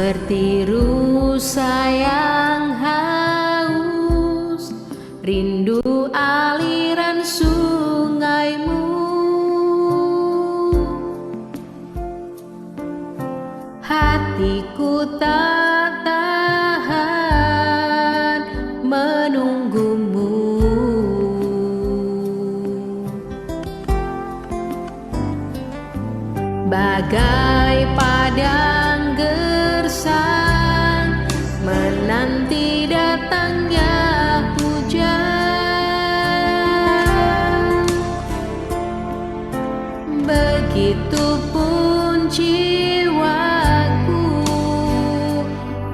Seperti rusa yang haus, rindu aliran sungaimu. Hatiku tak tahan menunggumu. Bagai padang gersang menanti datangnya hujan, begitupun jiwaku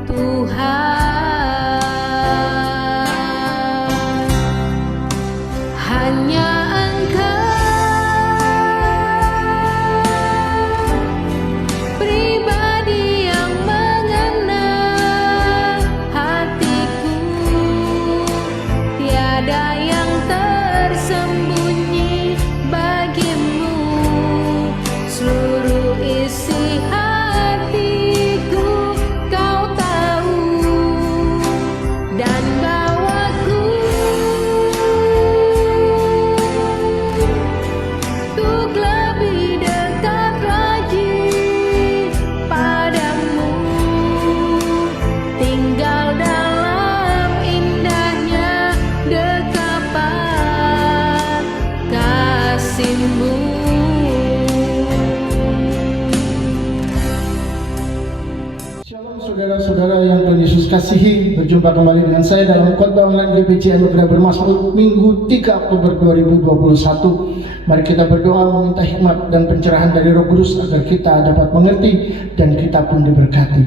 Tuhan. Hanya Shalom saudara-saudara yang Tuhan Yesus kasihi, berjumpa kembali dengan saya dalam khotbah online GPC Anugerah Bermazmur Minggu 3 Oktober 2021. Mari kita berdoa meminta hikmat dan pencerahan dari Roh Kudus agar kita dapat mengerti dan kita pun diberkati.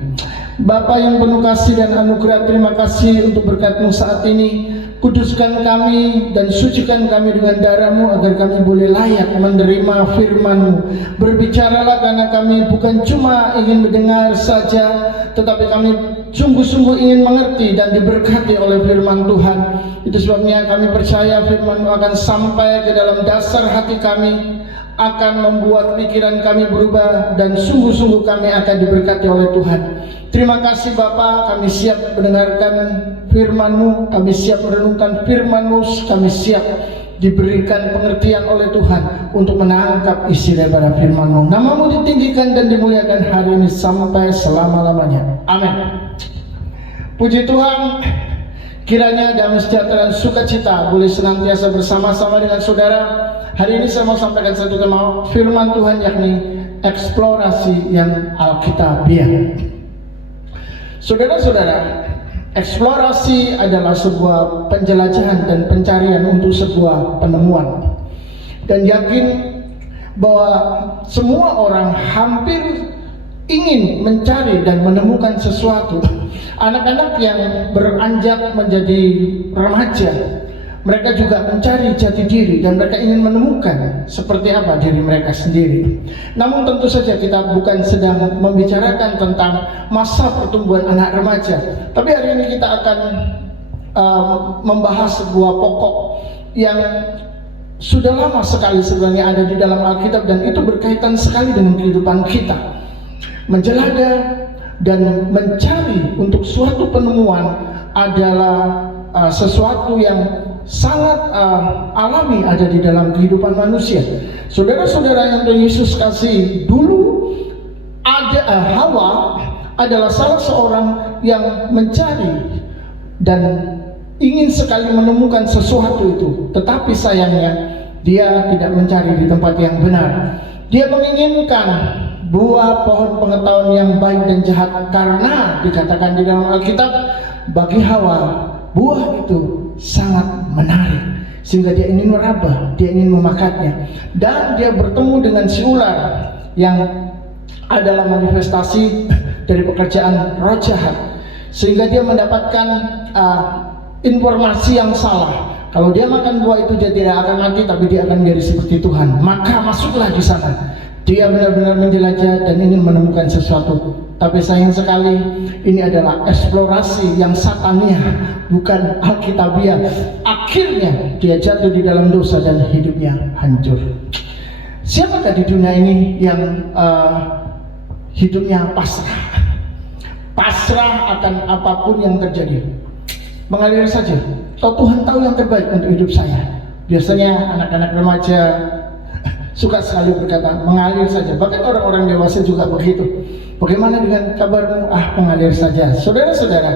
Bapa yang penuh kasih dan anugerah, terima kasih untuk berkat-Mu saat ini. Kuduskan kami dan sucikan kami dengan darah-Mu agar kami boleh layak menerima firman-Mu. Berbicaralah karena kami bukan cuma ingin mendengar saja, tetapi kami sungguh-sungguh ingin mengerti dan diberkati oleh firman Tuhan. Itu sebabnya kami percaya firman-Mu akan sampai ke dalam dasar hati kami, akan membuat pikiran kami berubah, dan sungguh-sungguh kami akan diberkati oleh Tuhan. Terima kasih Bapa, kami siap mendengarkan firman-Mu, kami siap merenungkan firman-Mu, kami siap diberikan pengertian oleh Tuhan untuk menangkap isi daripada firman-Mu. Nama-Mu ditinggikan dan dimuliakan hari ini sampai selama-lamanya. Amin. Puji Tuhan, kiranya damai sejahtera dan sukacita boleh senantiasa bersama-sama dengan saudara. Hari ini saya mau sampaikan satu tema firman Tuhan, yakni eksplorasi yang alkitabiah. Saudara-saudara, eksplorasi adalah sebuah penjelajahan dan pencarian untuk sebuah penemuan. Dan yakin bahwa semua orang hampir ingin mencari dan menemukan sesuatu. Anak-anak yang beranjak menjadi remaja, mereka juga mencari jati diri dan mereka ingin menemukan seperti apa diri mereka sendiri. Namun tentu saja kita bukan sedang membicarakan tentang masa pertumbuhan anak remaja, tapi hari ini kita akan membahas sebuah pokok yang sudah lama sekali sebenarnya ada di dalam Alkitab, dan itu berkaitan sekali dengan kehidupan kita. Menjelajah dan mencari untuk suatu penemuan adalah sesuatu yang sangat alami ada di dalam kehidupan manusia. Saudara-saudara yang Tuhan Yesus kasih, dulu ada Hawa adalah salah seorang yang mencari dan ingin sekali menemukan sesuatu itu, tetapi sayangnya dia tidak mencari di tempat yang benar. Dia menginginkan buah pohon pengetahuan yang baik dan jahat, karena dikatakan di dalam Alkitab bagi Hawa buah itu sangat menarik, sehingga dia ingin meraba, dia ingin memakannya. Dan dia bertemu dengan si ular yang adalah manifestasi dari pekerjaan roh jahat, sehingga dia mendapatkan informasi yang salah. Kalau dia makan buah itu dia tidak akan mati, tapi dia akan menjadi seperti Tuhan. Maka masuklah di sana. Dia benar-benar menjelajah dan ingin menemukan sesuatu. Tapi sayang sekali, ini adalah eksplorasi yang satania, bukan alkitabiah. Akhirnya dia jatuh di dalam dosa dan hidupnya hancur. Siapakah di dunia ini yang hidupnya pasrah? pasrah akan apapun yang terjadi, mengalir saja. Toh Tuhan tahu yang terbaik untuk hidup saya. Biasanya anak-anak remaja suka sekali berkata mengalir saja. Bahkan orang-orang dewasa juga begitu. Bagaimana dengan kabarmu? Mengalir saja. Saudara-saudara,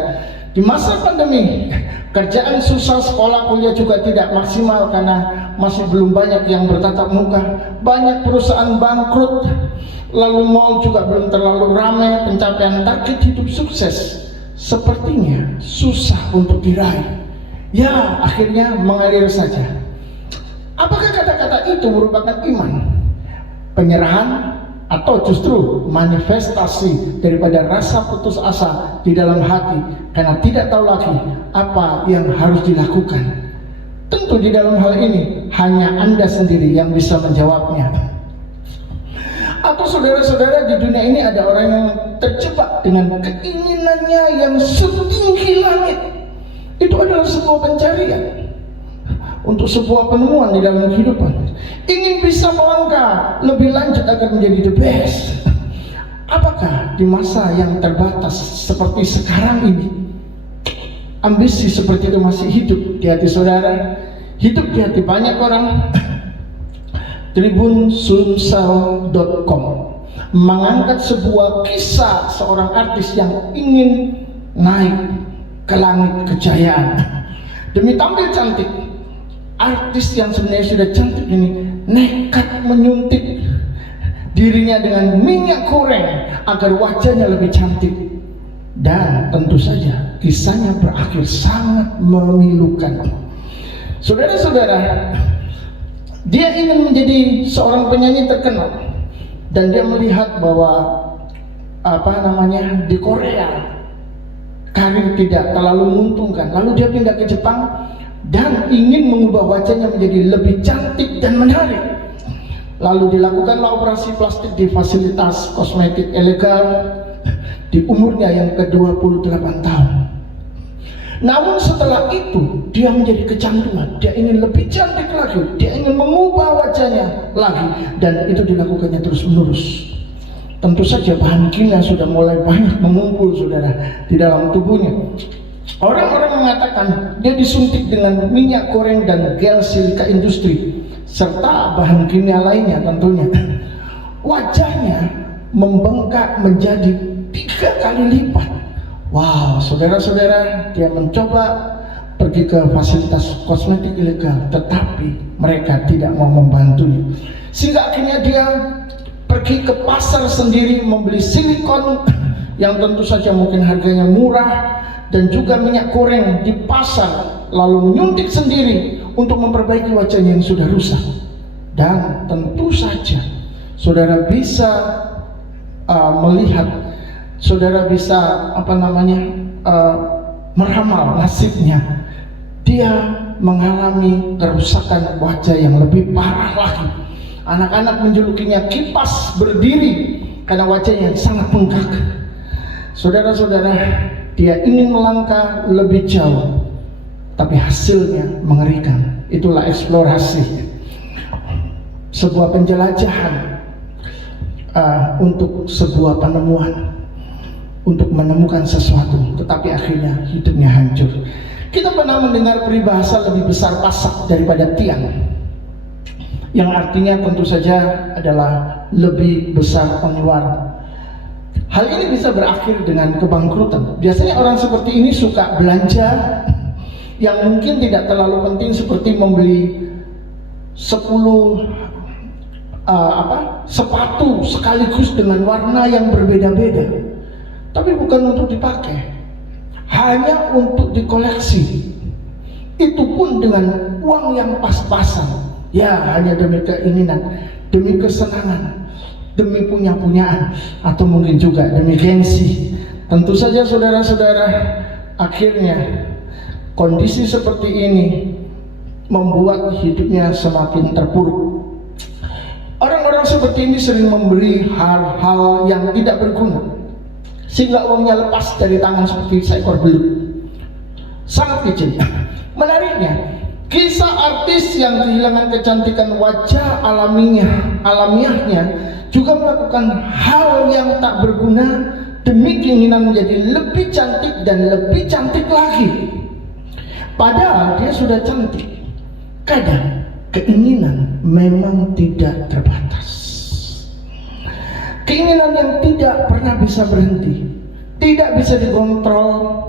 di masa pandemi, kerjaan susah, sekolah kuliah juga tidak maksimal karena masih belum banyak yang bertatap muka. Banyak perusahaan bangkrut, lalu mall juga belum terlalu ramai. Pencapaian target hidup sukses sepertinya susah untuk diraih. Ya, akhirnya mengalir saja. Apakah kata-kata itu merupakan iman, penyerahan, atau justru manifestasi daripada rasa putus asa di dalam hati karena tidak tahu lagi apa yang harus dilakukan? Tentu di dalam hal ini hanya Anda sendiri yang bisa menjawabnya. Atau saudara-saudara, di dunia ini ada orang yang terjebak dengan keinginannya yang setinggi langit. Itu adalah sebuah pencarian untuk sebuah penemuan di dalam kehidupan. Ingin bisa melangkah lebih lanjut agar menjadi the best. Apakah di masa yang terbatas seperti sekarang ini ambisi seperti itu masih hidup di hati saudara? Hidup di hati banyak orang. Tribunsumsel.com mengangkat sebuah kisah seorang artis yang ingin naik ke langit kejayaan. Demi tampil cantik, artis yang sebenarnya sudah cantik ini nekat menyuntik dirinya dengan minyak goreng agar wajahnya lebih cantik. Dan tentu saja kisahnya berakhir sangat memilukan. Saudara-saudara, dia ingin menjadi seorang penyanyi terkenal dan dia melihat bahwa di Korea karir tidak terlalu menguntungkan. Lalu dia pindah ke Jepang dan ingin mengubah wajahnya menjadi lebih cantik dan menarik. Lalu dilakukanlah operasi plastik di fasilitas kosmetik ilegal di umurnya yang ke-28 tahun. Namun setelah itu dia menjadi kecanduan. Dia ingin lebih cantik lagi, dia ingin mengubah wajahnya lagi, dan itu dilakukannya terus menerus. Tentu saja bahan kimia sudah mulai banyak mengumpul saudara di dalam tubuhnya. Orang-orang mengatakan dia disuntik dengan minyak goreng dan gel silika industri serta bahan kimia lainnya tentunya. Wajahnya membengkak menjadi 3 kali lipat. Wow, saudara-saudara, dia mencoba pergi ke fasilitas kosmetik ilegal, tetapi mereka tidak mau membantunya. Sehingga akhirnya dia pergi ke pasar sendiri membeli silikon yang tentu saja mungkin harganya murah, dan juga minyak goreng di pasar, lalu menyuntik sendiri untuk memperbaiki wajahnya yang sudah rusak. Dan tentu saja saudara bisa melihat, saudara bisa meramal nasibnya. Dia mengalami kerusakan wajah yang lebih parah lagi. Anak-anak menjulukinya kipas berdiri karena wajahnya yang sangat bengkak. Saudara-saudara, dia ingin melangkah lebih jauh, tapi hasilnya mengerikan. Itulah eksplorasi, sebuah penjelajahan untuk sebuah penemuan, untuk menemukan sesuatu, tetapi akhirnya hidupnya hancur. Kita pernah mendengar peribahasa lebih besar pasak daripada tiang, yang artinya tentu saja adalah lebih besar pengeluaran. Hal ini bisa berakhir dengan kebangkrutan. Biasanya orang seperti ini suka belanja yang mungkin tidak terlalu penting, seperti membeli 10 sepatu sekaligus dengan warna yang berbeda-beda, tapi bukan untuk dipakai, hanya untuk dikoleksi. Itu pun dengan uang yang pas-pasan. Ya, hanya demi keinginan, demi kesenangan, demi punya-punyaan, atau mungkin juga demi gengsi. Tentu saja saudara-saudara, akhirnya kondisi seperti ini membuat hidupnya semakin terpuruk. Orang-orang seperti ini sering memberi hal-hal yang tidak berguna, sehingga uangnya lepas dari tangan seperti seekor belut. Sangat licin. Menariknya, kisah artis yang kehilangan kecantikan wajah alamiahnya juga melakukan hal yang tak berguna demi keinginan menjadi lebih cantik dan lebih cantik lagi. Padahal dia sudah cantik. Kadang keinginan memang tidak terbatas. Keinginan yang tidak pernah bisa berhenti, tidak bisa dikontrol,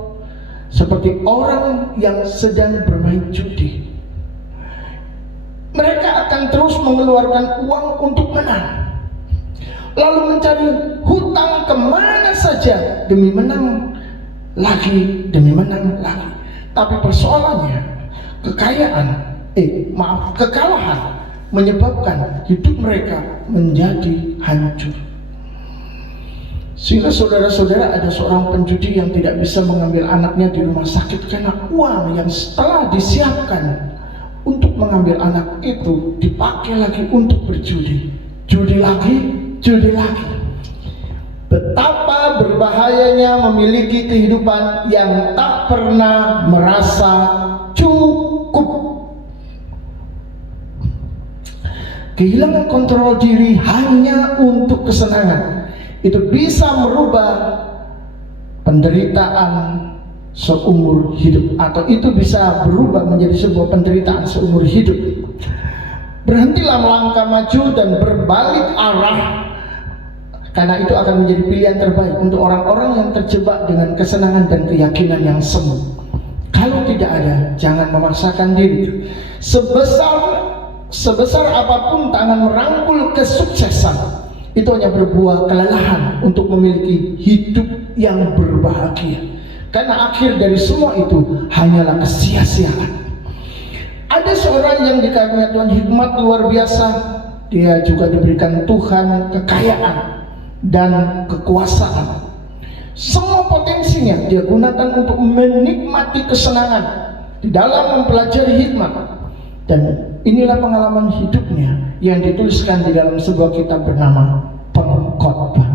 seperti orang yang sedang bermain judi. Mereka akan terus mengeluarkan uang untuk menang, lalu mencari hutang kemana saja demi menang lagi, demi menang lagi. Tapi persoalannya, kekalahan menyebabkan hidup mereka menjadi hancur. Sehingga saudara-saudara, ada seorang penjudi yang tidak bisa mengambil anaknya di rumah sakit karena uang yang setelah disiapkan untuk mengambil anak itu dipakai lagi untuk berjudi. Judi lagi, judi lagi. Betapa berbahayanya memiliki kehidupan yang tak pernah merasa cukup. Kehilangan kontrol diri hanya untuk kesenangan itu bisa merubah penderitaan seumur hidup, atau itu bisa berubah menjadi sebuah penderitaan seumur hidup. Berhentilah melangkah maju dan berbalik arah, karena itu akan menjadi pilihan terbaik untuk orang-orang yang terjebak dengan kesenangan dan keyakinan yang semu. Kalau tidak ada, jangan memaksakan diri. Sebesar apapun tangan merangkul kesuksesan, itu hanya berbuah kelelahan untuk memiliki hidup yang berbahagia. Karena akhir dari semua itu hanyalah kesia-siaan. Ada seorang yang dikaruniai Tuhan hikmat luar biasa. Dia juga diberikan Tuhan kekayaan dan kekuasaan. Semua potensinya dia gunakan untuk menikmati kesenangan di dalam mempelajari hikmat. Dan inilah pengalaman hidupnya yang dituliskan di dalam sebuah kitab bernama Pengkhotbah.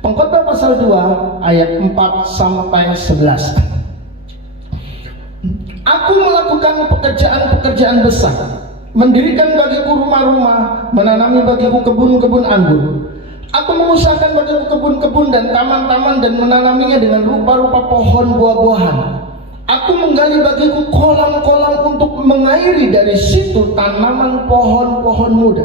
Pengkhotbah pasal 2 ayat 4 sampai 11. Aku melakukan pekerjaan-pekerjaan besar, mendirikan bagiku rumah-rumah, menanami bagiku kebun-kebun anggur. Aku mengusahakan bagiku kebun-kebun dan taman-taman dan menanaminya dengan rupa-rupa pohon buah-buahan. Aku menggali bagiku kolam-kolam untuk mengairi dari situ tanaman pohon-pohon muda.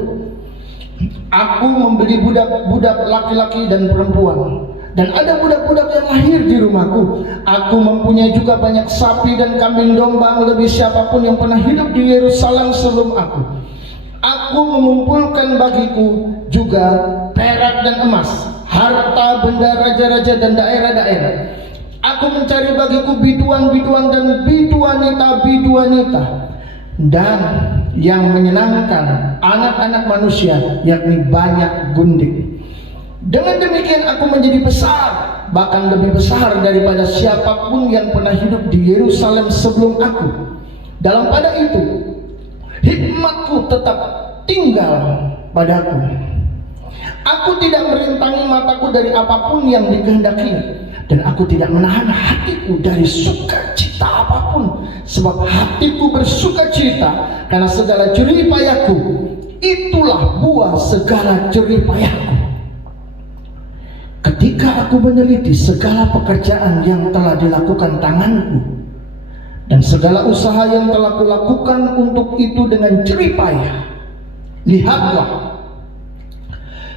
Aku membeli budak-budak laki-laki dan perempuan, dan ada budak-budak yang lahir di rumahku. Aku mempunyai juga banyak sapi dan kambing domba melebihi siapapun yang pernah hidup di Yerusalem sebelum aku. Aku mengumpulkan bagiku juga perak dan emas, harta benda raja-raja dan daerah-daerah. Aku mencari bagiku biduan-biduan dan biduanita-biduanita, dan yang menyenangkan anak-anak manusia, yakni banyak gundik. Dengan demikian aku menjadi besar, bahkan lebih besar daripada siapapun yang pernah hidup di Yerusalem sebelum aku. Dalam pada itu, hikmatku tetap tinggal padaku. Aku tidak merintangi mataku dari apapun yang dikehendakinya, dan aku tidak menahan hatiku dari sukacita apapun, sebab hatiku bersukacita karena segala jerih payahku. Itulah buah segala jerih payahku. Ketika aku meneliti segala pekerjaan yang telah dilakukan tanganku dan segala usaha yang telah kulakukan untuk itu dengan jerih payah, lihatlah,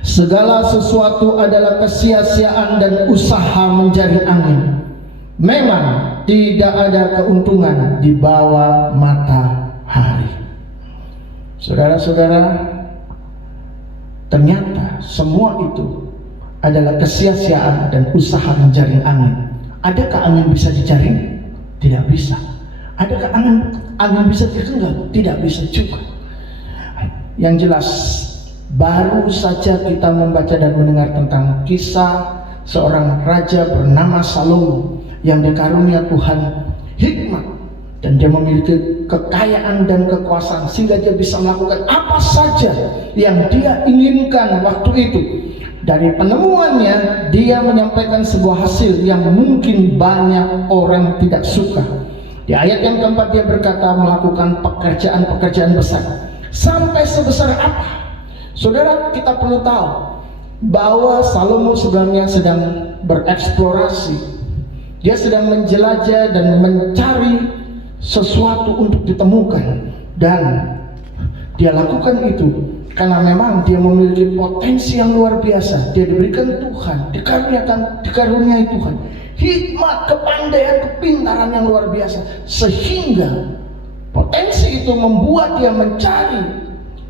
segala sesuatu adalah kesia-siaan dan usaha mencari angin. Memang tidak ada keuntungan di bawah matahari. Saudara-saudara, ternyata semua itu adalah kesia-siaan dan usaha mencari angin. Adakah angin bisa dicari? Tidak bisa. Adakah angin bisa digenggam? Tidak bisa juga. Yang jelas, baru saja kita membaca dan mendengar tentang kisah seorang raja bernama Salomo yang dikarunia Tuhan hikmat, dan dia memiliki kekayaan dan kekuasaan sehingga dia bisa melakukan apa saja yang dia inginkan waktu itu. Dari penemuannya, dia menyampaikan sebuah hasil yang mungkin banyak orang tidak suka. Di ayat yang keempat dia berkata melakukan pekerjaan-pekerjaan besar. Sampai sebesar apa? Saudara, kita perlu tahu bahwa Salomo sebenarnya sedang bereksplorasi. Dia sedang menjelajah dan mencari sesuatu untuk ditemukan, dan dia lakukan itu karena memang dia memiliki potensi yang luar biasa. Dia diberikan Tuhan, dikaruniai Tuhan hikmat, kepandaian, kepintaran yang luar biasa, sehingga potensi itu membuat dia mencari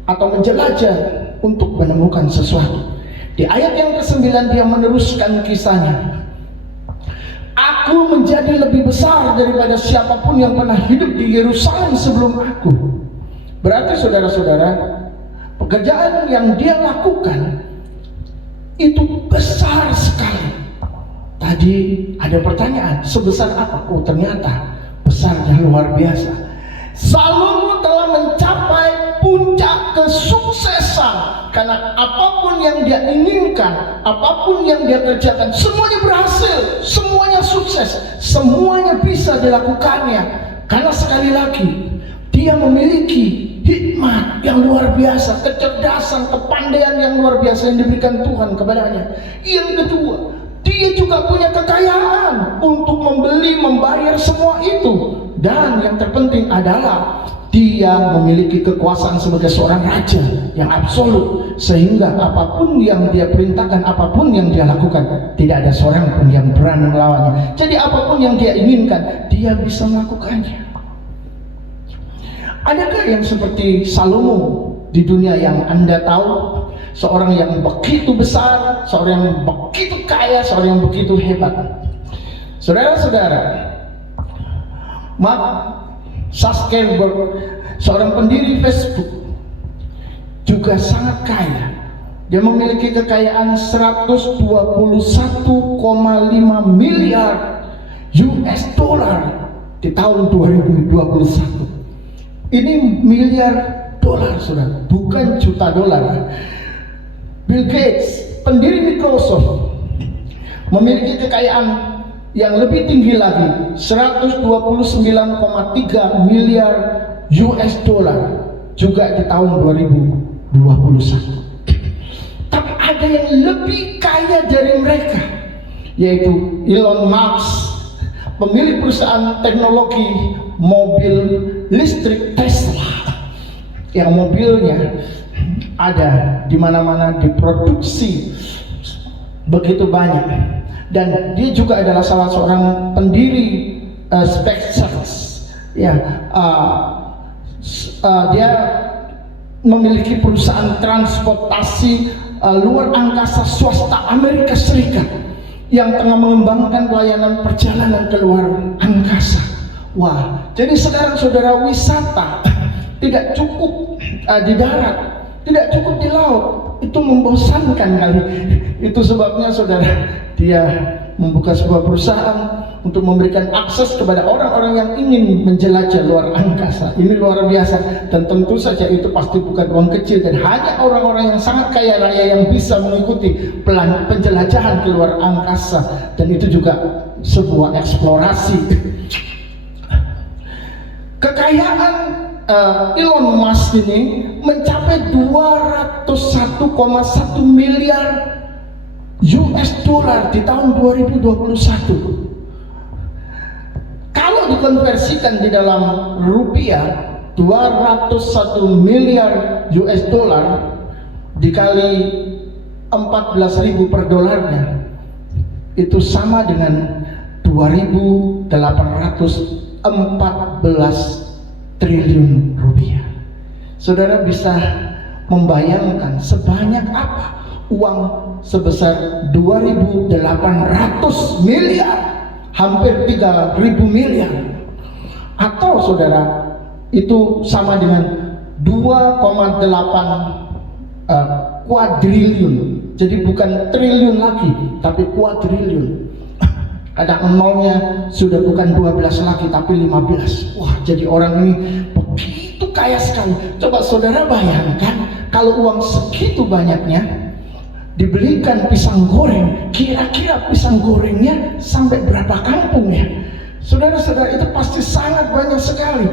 atau menjelajah untuk menemukan sesuatu. Di ayat yang ke-9 dia meneruskan kisahnya. Aku menjadi lebih besar daripada siapapun yang pernah hidup di Yerusalem sebelum aku. Berarti saudara-saudara, pekerjaan yang dia lakukan itu besar sekali. Tadi ada pertanyaan, sebesar apa? Oh, ternyata besarnya luar biasa. Salomo telah mencapai puncak kesuksesan karena apapun yang dia inginkan, apapun yang dia kerjakan, semuanya berhasil, semuanya sukses, semuanya bisa dilakukannya. Karena sekali lagi dia memiliki hikmat yang luar biasa, kecerdasan, kepandaian yang luar biasa yang diberikan Tuhan kepadanya. Yang kedua, dia juga punya kekayaan untuk membeli, membayar semua itu. Dan yang terpenting adalah dia memiliki kekuasaan sebagai seorang raja yang absolut, sehingga apapun yang dia perintahkan, apapun yang dia lakukan, tidak ada seorang pun yang berani melawannya. Jadi apapun yang dia inginkan, dia bisa melakukannya. Adakah yang seperti Salomo di dunia yang Anda tahu? Seorang yang begitu besar, seorang yang begitu kaya, seorang yang begitu hebat. Saudara-saudara, Mark Zuckerberg, seorang pendiri Facebook, juga sangat kaya. Dia memiliki kekayaan 121,5 miliar US dollar di tahun 2021. Ini miliar dolar, saudara, bukan juta dolar. Bill Gates, pendiri Microsoft, memiliki kekayaan yang lebih tinggi lagi, 129,3 miliar US dollar juga di tahun 2021. Tapi ada yang lebih kaya dari mereka, yaitu Elon Musk, pemilik perusahaan teknologi mobil listrik Tesla, yang mobilnya ada di mana-mana, diproduksi begitu banyak. Dan dia juga adalah salah seorang pendiri SpaceX. Ya, dia memiliki perusahaan transportasi luar angkasa swasta Amerika Serikat yang tengah mengembangkan pelayanan perjalanan ke luar angkasa. Wah, jadi sekarang saudara, wisata tidak cukup di darat, tidak cukup di laut, itu membosankan kali. Itu sebabnya saudara, dia membuka sebuah perusahaan untuk memberikan akses kepada orang-orang yang ingin menjelajah luar angkasa. Ini luar biasa, dan tentu saja itu pasti bukan uang kecil, dan hanya orang-orang yang sangat kaya raya yang bisa mengikuti penjelajahan ke luar angkasa, dan itu juga sebuah eksplorasi. Kekayaan Elon Musk ini mencapai 201,1 miliar US dollar di tahun 2021. Kalau dikonversikan di dalam rupiah, 201 miliar US dollar dikali 14.000 per dolarnya, itu sama dengan 2.814 triliun rupiah. Saudara bisa membayangkan sebanyak apa uang sebesar 2.800 miliar, hampir 3.000 miliar, atau saudara itu sama dengan 2,8 kuadriliun. Jadi bukan triliun lagi, tapi kuadriliun. Ada nolnya sudah bukan 12 lagi, tapi 15. Wah, jadi orang ini begitu kaya sekali. Coba saudara bayangkan kalau uang segitu banyaknya dibelikan pisang goreng, kira-kira pisang gorengnya sampai berapa kampung ya? Saudara-saudara, itu pasti sangat banyak sekali.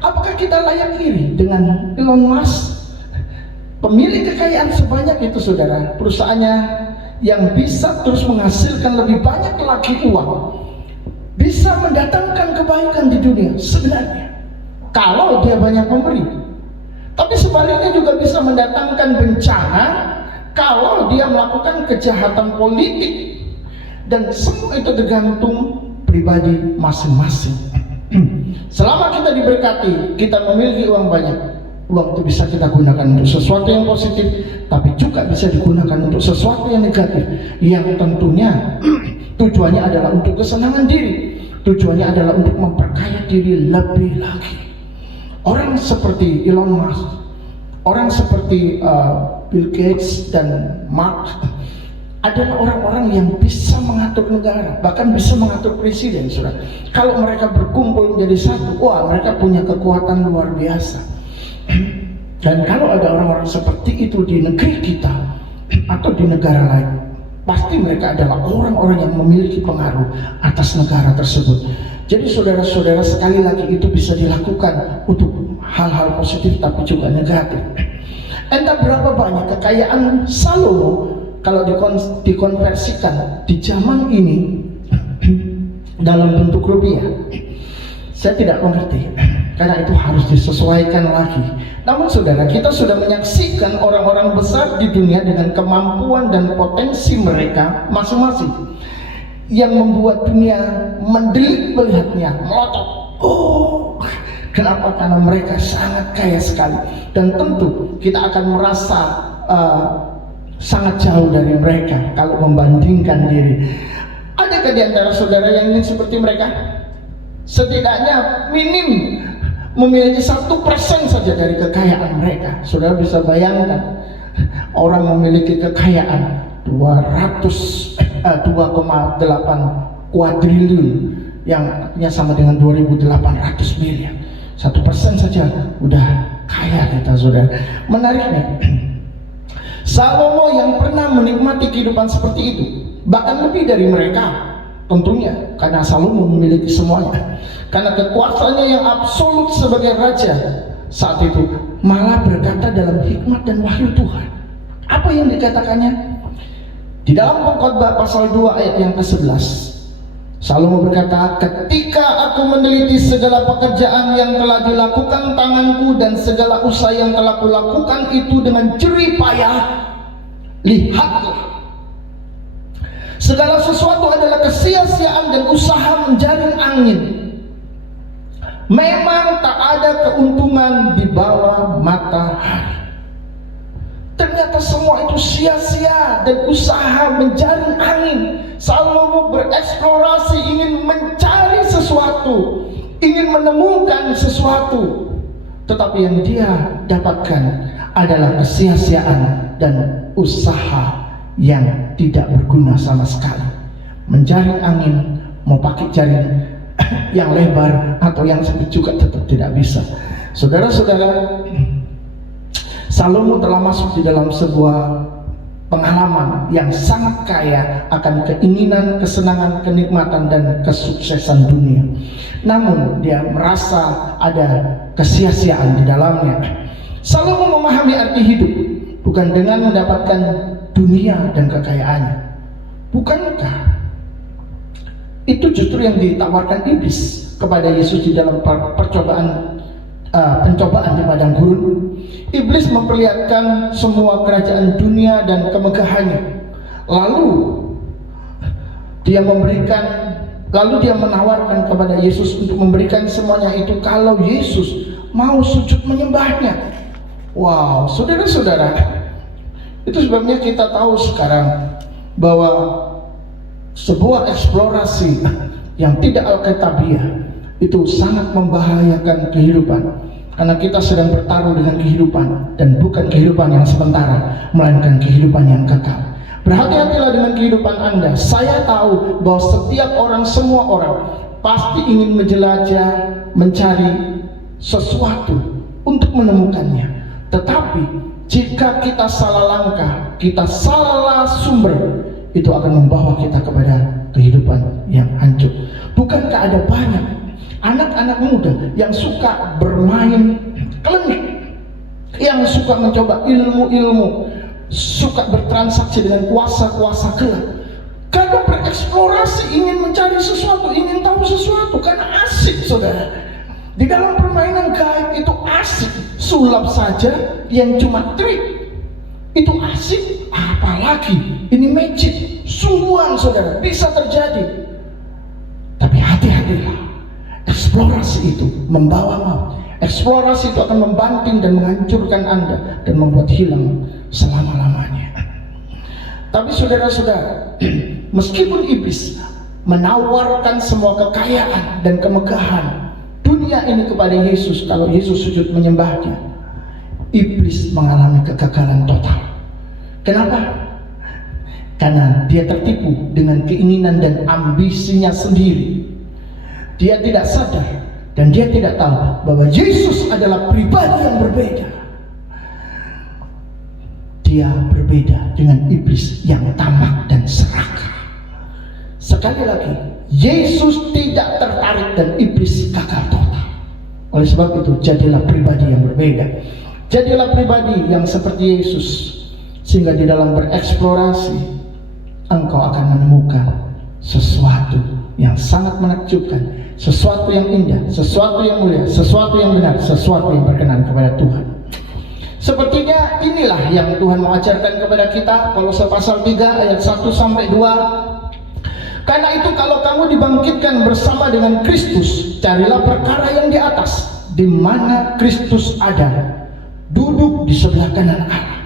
Apakah kita layak iri dengan Elon Musk, pemilik kekayaan sebanyak itu, saudara? Perusahaannya yang bisa terus menghasilkan lebih banyak lagi uang, bisa mendatangkan kebaikan di dunia sebenarnya kalau dia banyak memberi. Tapi sebaliknya juga bisa mendatangkan bencana kalau dia melakukan kejahatan politik. Dan semua itu tergantung pribadi masing-masing. Selama kita diberkati, kita memiliki uang banyak, uang itu bisa kita gunakan untuk sesuatu yang positif, tapi juga bisa digunakan untuk sesuatu yang negatif, yang tentunya tujuannya adalah untuk kesenangan diri, tujuannya adalah untuk memperkaya diri lebih lagi. Orang seperti Elon Musk, orang seperti Bill Gates dan Mark adalah orang-orang yang bisa mengatur negara, bahkan bisa mengatur presiden, saudara. Kalau mereka berkumpul menjadi satu, wah, mereka punya kekuatan luar biasa. Dan kalau ada orang-orang seperti itu di negeri kita atau di negara lain, pasti mereka adalah orang-orang yang memiliki pengaruh atas negara tersebut. Jadi saudara-saudara, sekali lagi itu bisa dilakukan untuk hal-hal positif tapi juga negatif. Entah berapa banyak kekayaan Salomo kalau dikonversikan di zaman ini dalam bentuk rupiah, saya tidak mengerti, karena itu harus disesuaikan lagi. Namun saudara, kita sudah menyaksikan orang-orang besar di dunia dengan kemampuan dan potensi mereka masing-masing yang membuat dunia mendelik melihatnya, melotot. Oh, kenapa? Karena mereka sangat kaya sekali. Dan tentu kita akan merasa sangat jauh dari mereka kalau membandingkan diri. Adakah di antara saudara yang ingin seperti mereka? Setidaknya minim memiliki 1% saja dari kekayaan mereka. Saudara bisa bayangkan orang memiliki kekayaan 2,8 kuadriliun, yang artinya sama dengan 2.800 miliar. 1% saja udah kaya kita, saudara. Menariknya, Salomo yang pernah menikmati kehidupan seperti itu, bahkan lebih dari mereka tentunya, karena Salomo memiliki semuanya, karena kekuasaannya yang absolut sebagai raja saat itu, malah berkata dalam hikmat dan wahyu Tuhan. Apa yang dikatakannya? Di dalam Pengkhotbah pasal 2 ayat yang ke-11, Salomo berkata, ketika aku meneliti segala pekerjaan yang telah dilakukan tanganku dan segala usaha yang telah kulakukan itu dengan jerih payah, lihatlah, segala sesuatu adalah kesia-siaan dan usaha menjaring angin. Memang tak ada keuntungan di bawah matahari. Ternyata semua itu sia-sia dan usaha menjaring angin. Salomo bereksplorasi, ingin mencari sesuatu, ingin menemukan sesuatu, tetapi yang dia dapatkan adalah kesia-siaan dan usaha yang tidak berguna sama sekali. Menjaring angin, mau pakai jaring yang lebar atau yang sempit juga tetap tidak bisa. Saudara-saudara, Salomo telah masuk di dalam sebuah pengalaman yang sangat kaya akan keinginan, kesenangan, kenikmatan, dan kesuksesan dunia. Namun dia merasa ada kesia-siaan di dalamnya. Salomo memahami arti hidup bukan dengan mendapatkan dunia dan kekayaannya. Bukankah itu justru yang ditawarkan iblis kepada Yesus di dalam pencobaan di padang gurun? Iblis memperlihatkan semua kerajaan dunia dan kemegahannya, lalu dia menawarkan kepada Yesus untuk memberikan semuanya itu kalau Yesus mau sujud menyembahnya. Wow, saudara-saudara, itu sebabnya kita tahu sekarang bahwa sebuah eksplorasi yang tidak alkitabiah itu sangat membahayakan kehidupan, karena kita sedang bertaruh dengan kehidupan, dan bukan kehidupan yang sementara, melainkan kehidupan yang kekal. Berhati-hatilah dengan kehidupan Anda. Saya tahu bahwa setiap orang, semua orang pasti ingin menjelajah, mencari sesuatu untuk menemukannya. Tetapi jika kita salah langkah, kita salah sumber, itu akan membawa kita kepada kehidupan yang hancur. Bukankah ada banyak anak-anak muda yang suka bermain klinik, yang suka mencoba ilmu-ilmu suka bertransaksi dengan kuasa-kuasa gelap? Karena bereksplorasi, ingin mencari sesuatu, ingin tahu sesuatu, karena asik, saudara. Di dalam permainan gaib itu asik. Sulap saja yang cuma trik itu asik, apalagi ini magic, sungguhan, saudara, bisa terjadi. Tapi hati-hatilah, eksplorasi itu membawa maut. Eksplorasi itu akan membanting dan menghancurkan Anda dan membuat hilang selama-lamanya. Tapi saudara-saudara, meskipun iblis menawarkan semua kekayaan dan kemegahan dunia ini kepada Yesus, kalau Yesus sujud menyembahnya, iblis mengalami kegagalan total. Kenapa? Karena dia tertipu dengan keinginan dan ambisinya sendiri. Dia tidak sadar dan dia tidak tahu bahwa Yesus adalah pribadi yang berbeda. Dia berbeda dengan iblis yang tamak dan serakah. Sekali lagi, Yesus tidak tertarik dan iblis gagal total. Oleh sebab itu, jadilah pribadi yang berbeda. Jadilah pribadi yang seperti Yesus, sehingga di dalam bereksplorasi engkau akan menemukan sesuatu yang sangat menakjubkan, sesuatu yang indah, sesuatu yang mulia, sesuatu yang benar, sesuatu yang berkenan kepada Tuhan. Sepertinya inilah yang Tuhan mengajarkan kepada kita. Kolose pasal 3 ayat 1 sampai 2. Karena itu kalau kamu dibangkitkan bersama dengan Kristus, carilah perkara yang di atas, di mana Kristus ada, duduk di sebelah kanan Allah.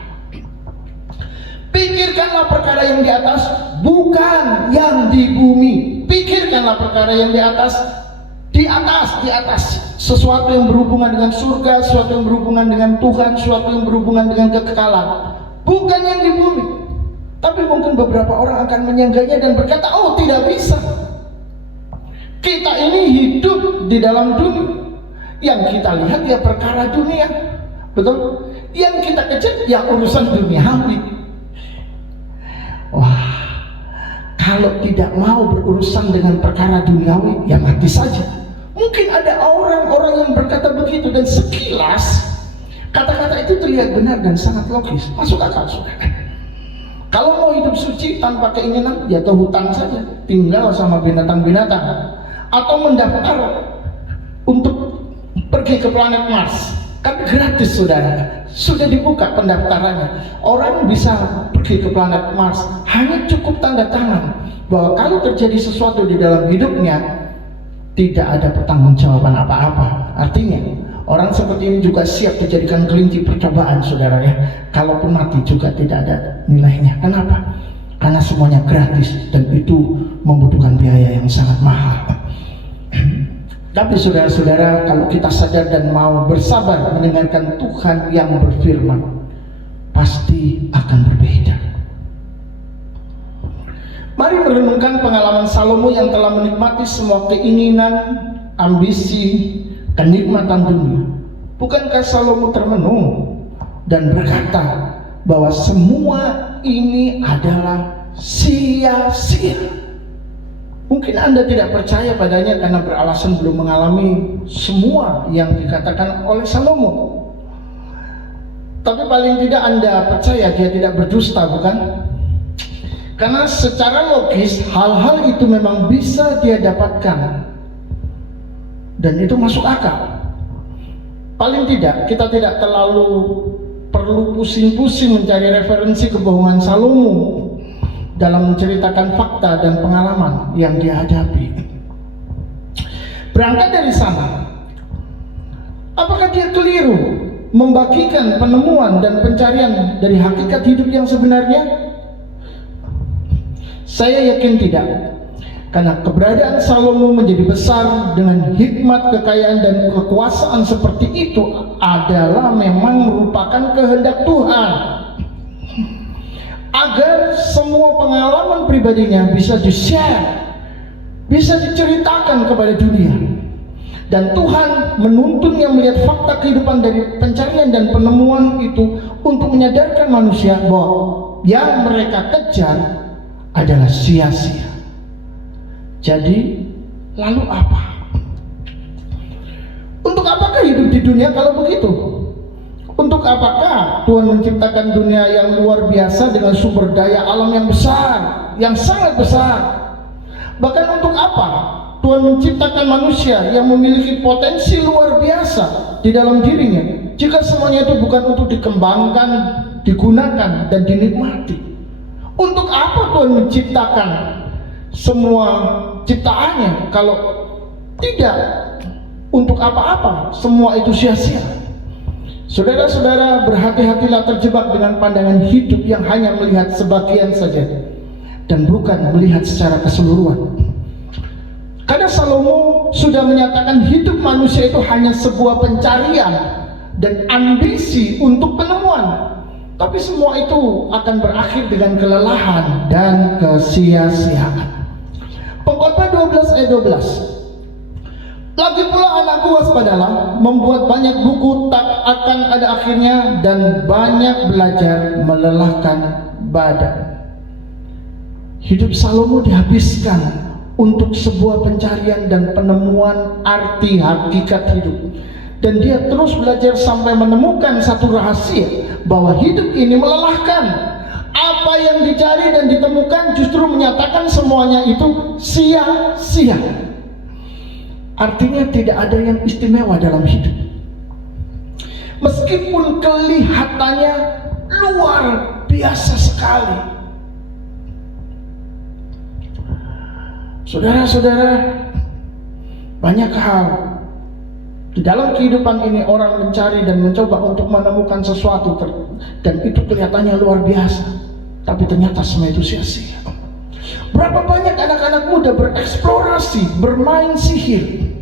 Pikirkanlah perkara yang di atas, bukan yang di bumi. Pikirkanlah perkara yang di atas, di atas. Sesuatu yang berhubungan dengan surga, sesuatu yang berhubungan dengan Tuhan, sesuatu yang berhubungan dengan kekekalan, bukan yang di bumi. Tapi mungkin beberapa orang akan menyangganya dan berkata, oh tidak bisa, kita ini hidup di dalam dunia. Yang kita lihat ya perkara dunia, betul? Yang kita kejar ya urusan duniawi. Wah, kalau tidak mau berurusan dengan perkara duniawi, ya mati saja. Mungkin ada orang-orang yang berkata begitu, dan sekilas kata-kata itu terlihat benar dan sangat logis, masuk akal, saudara. Kalau mau hidup suci tanpa keinginan, ya ke hutan saja, tinggal sama binatang-binatang, atau mendaftar untuk pergi ke planet Mars, kan gratis, saudara. Sudah dibuka pendaftarannya. Orang bisa pergi ke planet Mars, hanya cukup tanda tangan bahwa kalau terjadi sesuatu di dalam hidupnya, tidak ada pertanggungjawaban apa-apa. Artinya orang seperti ini juga siap dijadikan kelinci percobaan, saudara, ya. Kalaupun mati juga tidak ada nilainya. Kenapa? Karena semuanya gratis dan itu membutuhkan biaya yang sangat mahal. Tapi saudara-saudara, kalau kita sadar dan mau bersabar mendengarkan Tuhan yang berfirman, pasti akan berbeda. Mari merenungkan pengalaman Salomo yang telah menikmati semua keinginan, ambisi, kenikmatan dunia. Bukankah Salomo termenung dan berkata bahwa semua ini adalah sia-sia? Mungkin Anda tidak percaya padanya karena beralasan belum mengalami semua yang dikatakan oleh Salomo. Tapi paling tidak Anda percaya dia tidak berdusta, bukan? Karena secara logis hal-hal itu memang bisa dia dapatkan dan itu masuk akal. Paling tidak kita tidak terlalu perlu pusing-pusing mencari referensi kebohongan Salomo dalam menceritakan fakta dan pengalaman yang dia hadapi. Berangkat dari sana, apakah dia keliru membagikan penemuan dan pencarian dari hakikat hidup yang sebenarnya? Saya yakin tidak, karena keberadaan Salomo menjadi besar dengan hikmat, kekayaan, dan kekuasaan seperti itu adalah memang merupakan kehendak Tuhan, agar semua pengalaman pribadinya bisa di-share, bisa diceritakan kepada dunia. Dan Tuhan menuntunnya melihat fakta kehidupan dari pencarian dan penemuan itu untuk menyadarkan manusia bahwa yang mereka kejar adalah sia-sia. Jadi lalu apa? Untuk apakah hidup di dunia kalau begitu? Untuk Untuk apakah Tuhan menciptakan dunia yang luar biasa dengan sumber daya alam yang besar, yang sangat besar? Bahkan untuk apa Tuhan menciptakan manusia yang memiliki potensi luar biasa di dalam dirinya, jika semuanya itu bukan untuk dikembangkan, digunakan, dan dinikmati? Untuk apa Tuhan menciptakan semua ciptaannya kalau tidak untuk apa-apa? Semua itu sia-sia. Saudara-saudara, berhati-hatilah terjebak dengan pandangan hidup yang hanya melihat sebagian saja dan bukan melihat secara keseluruhan. Karena Salomo sudah menyatakan hidup manusia itu hanya sebuah pencarian dan ambisi untuk penemuan. Tapi semua itu akan berakhir dengan kelelahan dan kesia-siaan. Pengkhotbah 12 ayat 12. Lagi pula anakku, waspadalah, membuat banyak buku tak akan ada akhirnya, dan banyak belajar melelahkan badan. Hidup Salomo dihabiskan untuk sebuah pencarian dan penemuan arti hakikat hidup. Dan dia terus belajar sampai menemukan satu rahasia, bahwa hidup ini melelahkan. Apa yang dicari dan ditemukan justru menyatakan semuanya itu sia-sia. Artinya tidak ada yang istimewa dalam hidup. Meskipun kelihatannya luar biasa sekali. Saudara-saudara, banyak hal di dalam kehidupan ini orang mencari dan mencoba untuk menemukan sesuatu dan itu kelihatannya luar biasa, tapi ternyata semua itu sia-sia. Berapa banyak anak-anak muda bereksplorasi, bermain sihir.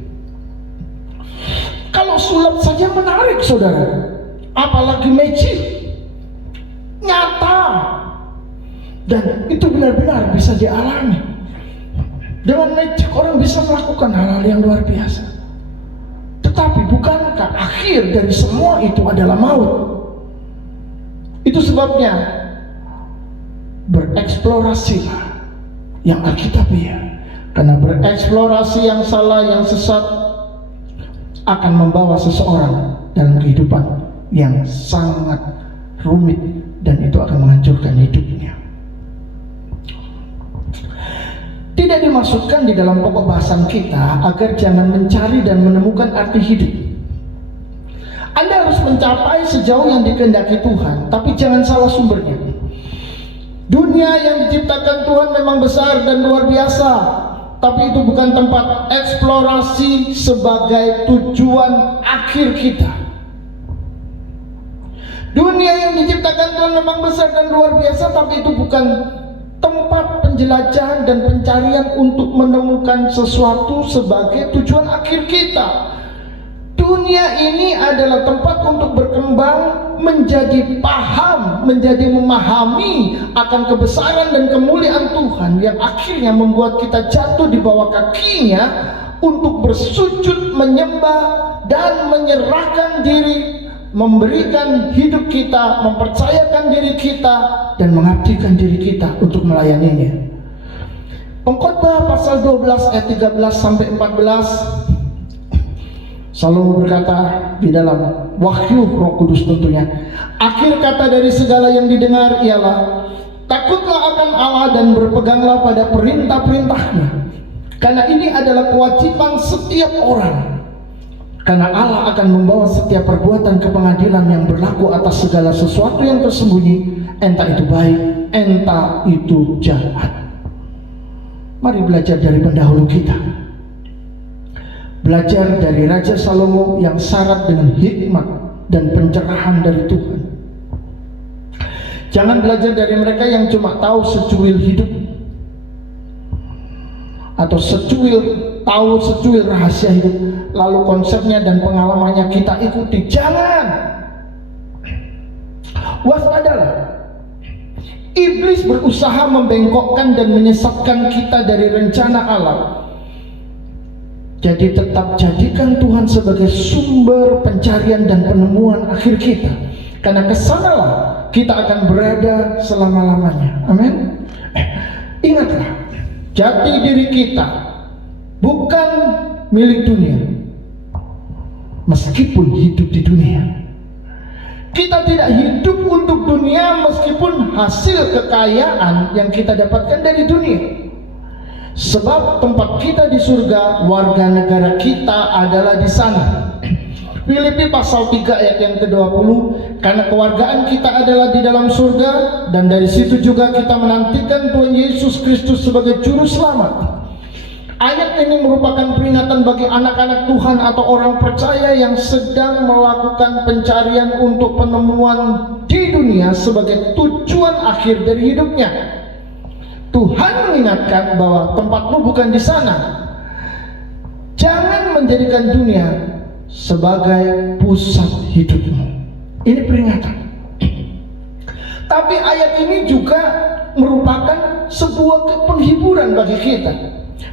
Kalau sulap saja menarik, saudara, apalagi magic, nyata, dan itu benar-benar bisa dialami. Dengan magic orang bisa melakukan hal-hal yang luar biasa. Tetapi bukankah akhir dari semua itu adalah maut? Itu sebabnya bereksplorasilah yang alkitabiah. Karena bereksplorasi yang salah, yang sesat, akan membawa seseorang dalam kehidupan yang sangat rumit, dan itu akan menghancurkan hidupnya. Tidak dimaksudkan di dalam pokok bahasan kita agar jangan mencari dan menemukan arti hidup. Anda harus mencapai sejauh yang dikehendaki Tuhan, tapi jangan salah sumbernya. Dunia yang diciptakan Tuhan memang besar dan luar biasa, tapi itu bukan tempat eksplorasi sebagai tujuan akhir kita. Dunia yang diciptakan Tuhan memang besar dan luar biasa, tapi itu bukan tempat penjelajahan dan pencarian untuk menemukan sesuatu sebagai tujuan akhir kita. Dunia ini adalah tempat untuk berkembang, menjadi paham, menjadi memahami akan kebesaran dan kemuliaan Tuhan yang akhirnya membuat kita jatuh di bawah kakinya untuk bersujud, menyembah, dan menyerahkan diri, memberikan hidup kita, mempercayakan diri kita, dan mengabdikan diri kita untuk melayaninya. Pengkhotbah pasal 12 ayat 13 sampai 14, Salomo berkata di dalam wahyu Roh Kudus tentunya, akhir kata dari segala yang didengar ialah takutlah akan Allah dan berpeganglah pada perintah-perintahnya, karena ini adalah kewajiban setiap orang. Karena Allah akan membawa setiap perbuatan ke pengadilan yang berlaku atas segala sesuatu yang tersembunyi, entah itu baik, entah itu jahat. Mari belajar dari pendahulu kita. Belajar dari Raja Salomo yang syarat dengan hikmat dan pencerahan dari Tuhan. Jangan belajar dari mereka yang cuma tahu secuil hidup, atau tahu secuil rahasia hidup, lalu konsepnya dan pengalamannya kita ikuti. Jangan. Waspadalah. Iblis berusaha membengkokkan dan menyesatkan kita dari rencana Allah. Jadi tetap jadikan Tuhan sebagai sumber pencarian dan penemuan akhir kita, karena kesanalah kita akan berada selama-lamanya. Amin. Ingatlah, jati diri kita bukan milik dunia, meskipun hidup di dunia. Kita tidak hidup untuk dunia meskipun hasil kekayaan yang kita dapatkan dari dunia. Sebab tempat kita di surga, warga negara kita adalah di sana. Filipi pasal 3 ayat yang ke-20, karena kewargaan kita adalah di dalam surga, dan dari situ juga kita menantikan Tuhan Yesus Kristus sebagai juru selamat. Ayat ini merupakan peringatan bagi anak-anak Tuhan atau orang percaya yang sedang melakukan pencarian untuk penemuan di dunia sebagai tujuan akhir dari hidupnya. Tuhan mengingatkan bahwa tempatmu bukan di sana. Jangan menjadikan dunia sebagai pusat hidupmu. Ini peringatan. Tapi ayat ini juga merupakan sebuah penghiburan bagi kita,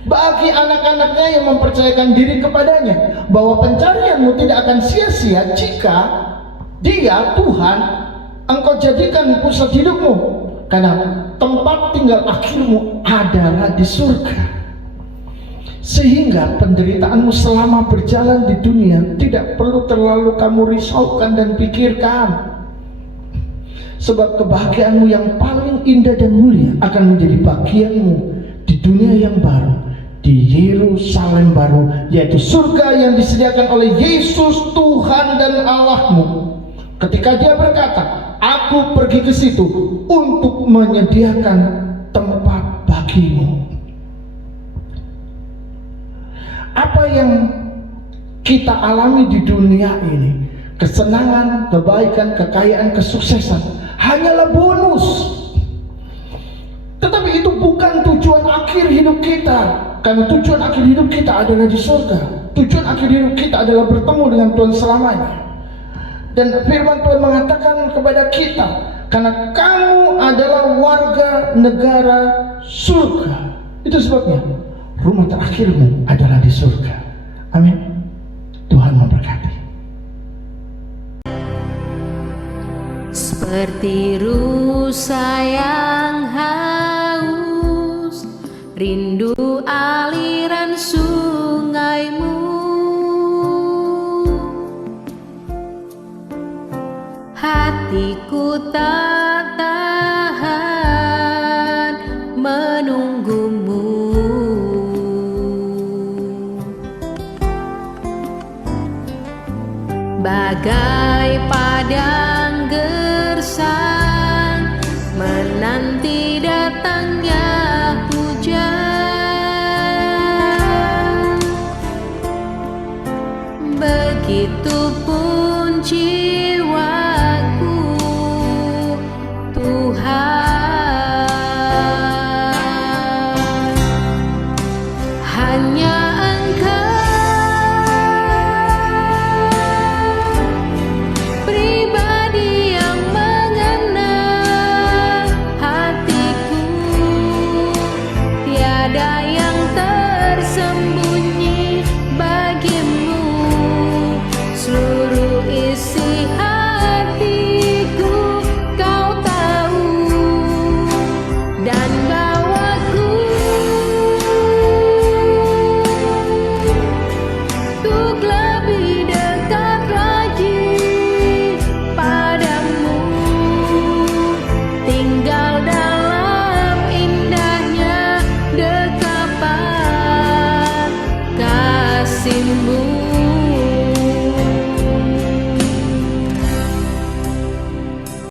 bagi anak-anaknya yang mempercayakan diri kepadanya, bahwa pencarianmu tidak akan sia-sia jika Dia, Tuhan, engkau jadikan pusat hidupmu, karena tempat tinggal akhirmu adalah di surga. Sehingga penderitaanmu selama berjalan di dunia tidak perlu terlalu kamu risaukan dan pikirkan. Sebab kebahagiaanmu yang paling indah dan mulia akan menjadi bagianmu di dunia yang baru, di Yerusalem baru, yaitu surga yang disediakan oleh Yesus Tuhan dan Allahmu. Ketika Dia berkata, aku pergi ke situ untuk menyediakan tempat bagimu. Apa yang kita alami di dunia ini, kesenangan, kebaikan, kekayaan, kesuksesan, hanyalah bonus. Tetapi itu bukan tujuan akhir hidup kita. Karena tujuan akhir hidup kita adalah di surga. Tujuan akhir hidup kita adalah bertemu dengan Tuhan selamanya. Dan firman Tuhan mengatakan kepada kita, karena kamu adalah warga negara surga. Itu sebabnya rumah terakhirmu adalah di surga. Amin. Tuhan memberkati. Seperti rusa yang haus, rindu aliran sungaimu. Hatiku tak tahan menunggumu. Bagai